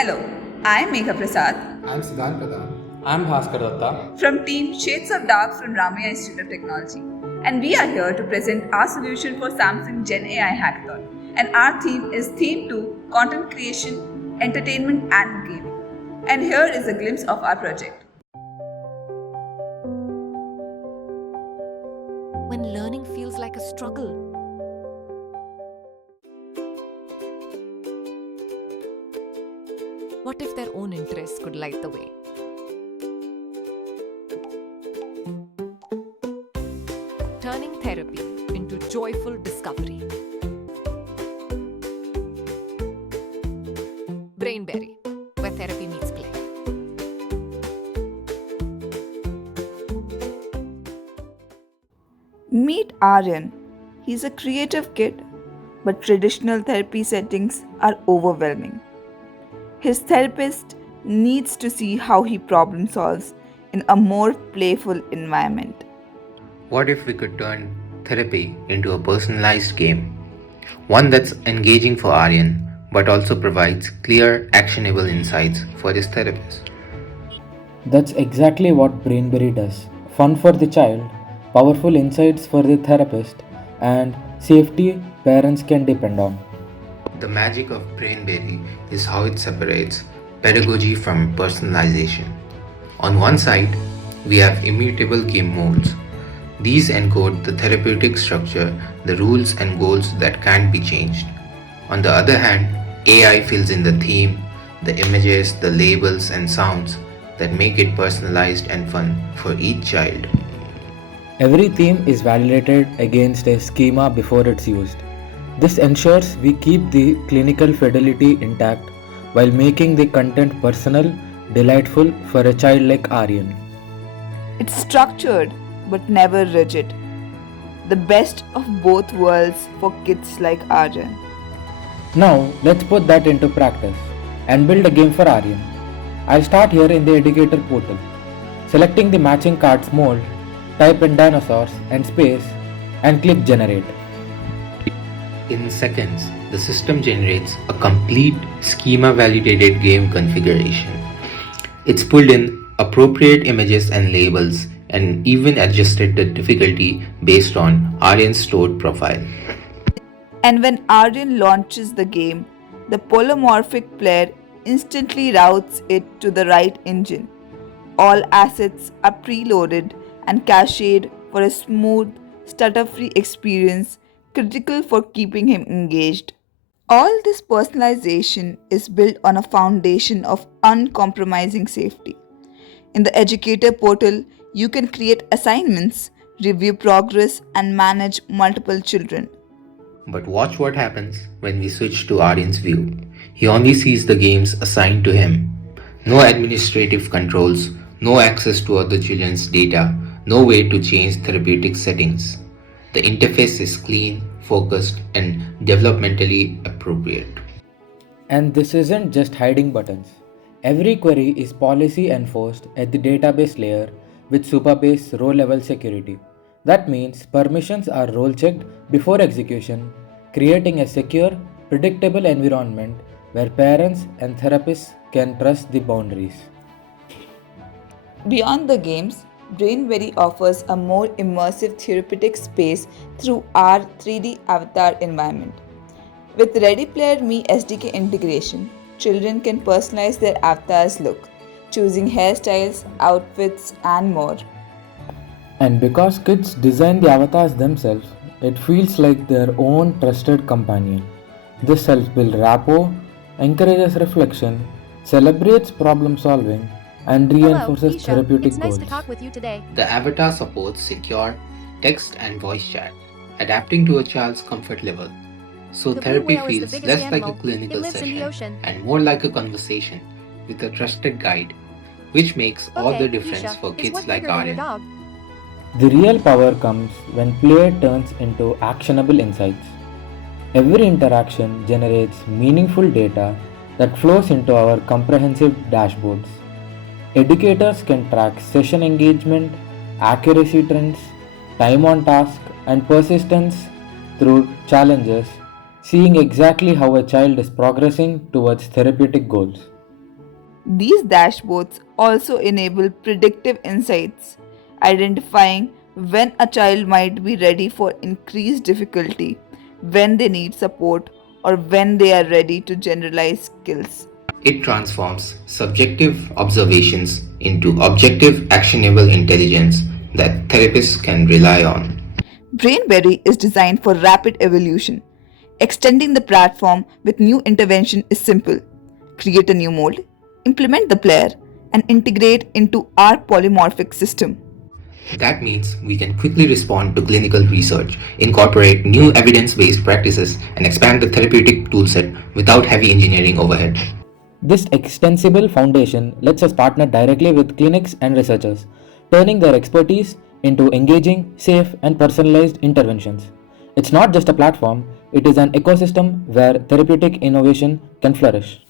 Hello, I'm Megha Prasad I'm Siddhanth. I'm Bhaskar from Team Shades of Dark from Ramaya Institute of Technology, and we are here to present our solution for Samsung Gen AI Hackathon. And our theme is Theme 2 Content Creation, Entertainment, and Gaming. And here is a glimpse of our project. When learning feels like a struggle. What if their own interests could light the way? Turning therapy into joyful discovery. BrainBerry, where therapy meets play. Meet Aryan. He's a creative kid, but traditional therapy settings are overwhelming. His therapist needs to see how he problem solves in a more playful environment. What if we could turn therapy into a personalized game? One that's engaging for Aryan, but also provides clear, actionable insights for his therapist. That's exactly what BrainBerry does. Fun for the child, powerful insights for the therapist, and safety parents can depend on. The magic of BrainBerry is how it separates pedagogy from personalization. On one side, we have immutable game modes. These encode the therapeutic structure, the rules and goals that can't be changed. On the other hand, AI fills in the theme, the images, the labels and sounds that make it personalized and fun for each child. Every theme is validated against a schema before it's used. This ensures we keep the clinical fidelity intact while making the content personal, delightful for a child like Aryan. It's structured but never rigid. The best of both worlds for kids like Aryan. Now, let's put that into practice and build a game for Aryan. I'll start here in the Educator portal. Selecting the matching cards mold, type in dinosaurs and space and click generate. In seconds, the system generates a complete schema-validated game configuration. It's pulled in appropriate images and labels and even adjusted the difficulty based on Aryan's stored profile. And when Aryan launches the game, the polymorphic player instantly routes it to the right engine. All assets are preloaded and cached for a smooth, stutter-free experience critical for keeping him engaged. All this personalization is built on a foundation of uncompromising safety. In the Educator portal, you can create assignments, review progress, and manage multiple children. But watch what happens when we switch to Aryan's view. He only sees the games assigned to him. No administrative controls, no access to other children's data, no way to change therapeutic settings. The interface is clean, focused, and developmentally appropriate. And this isn't just hiding buttons. Every query is policy enforced at the database layer with super-base row-level security. That means permissions are role-checked before execution, creating a secure, predictable environment where parents and therapists can trust the boundaries. Beyond the games, BrainBerry offers a more immersive therapeutic space through our 3D avatar environment. With Ready Player Me SDK integration, children can personalize their avatar's look, choosing hairstyles, outfits, and more. And because kids design the avatars themselves, it feels like their own trusted companion. This helps build rapport, encourages reflection, celebrates problem solving, and reinforces Keisha. therapeutic It's nice goals. to talk with you today. The avatar supports secure text and voice chat, adapting to a child's comfort level. So The blue therapy whale is the feels biggest less like a animal. clinical It lives in the session ocean. and more like a conversation with a trusted guide, which makes all the difference Keisha, for is kids one like bigger than your Aryan. dog? The real power comes when play turns into actionable insights. Every interaction generates meaningful data that flows into our comprehensive dashboards. Educators can track session engagement, accuracy trends, time on task, and persistence through challenges, seeing exactly how a child is progressing towards therapeutic goals. These dashboards also enable predictive insights, identifying when a child might be ready for increased difficulty, when they need support, or when they are ready to generalize skills. It transforms subjective observations into objective, actionable intelligence that therapists can rely on. BrainBerry is designed for rapid evolution. Extending the platform with new intervention is simple. Create a new mold, implement the player, and integrate into our polymorphic system. That means we can quickly respond to clinical research, incorporate new evidence based practices, and expand the therapeutic toolset without heavy engineering overhead. This extensible foundation lets us partner directly with clinics and researchers, turning their expertise into engaging, safe, and personalized interventions. It's not just a platform, it is an ecosystem where therapeutic innovation can flourish.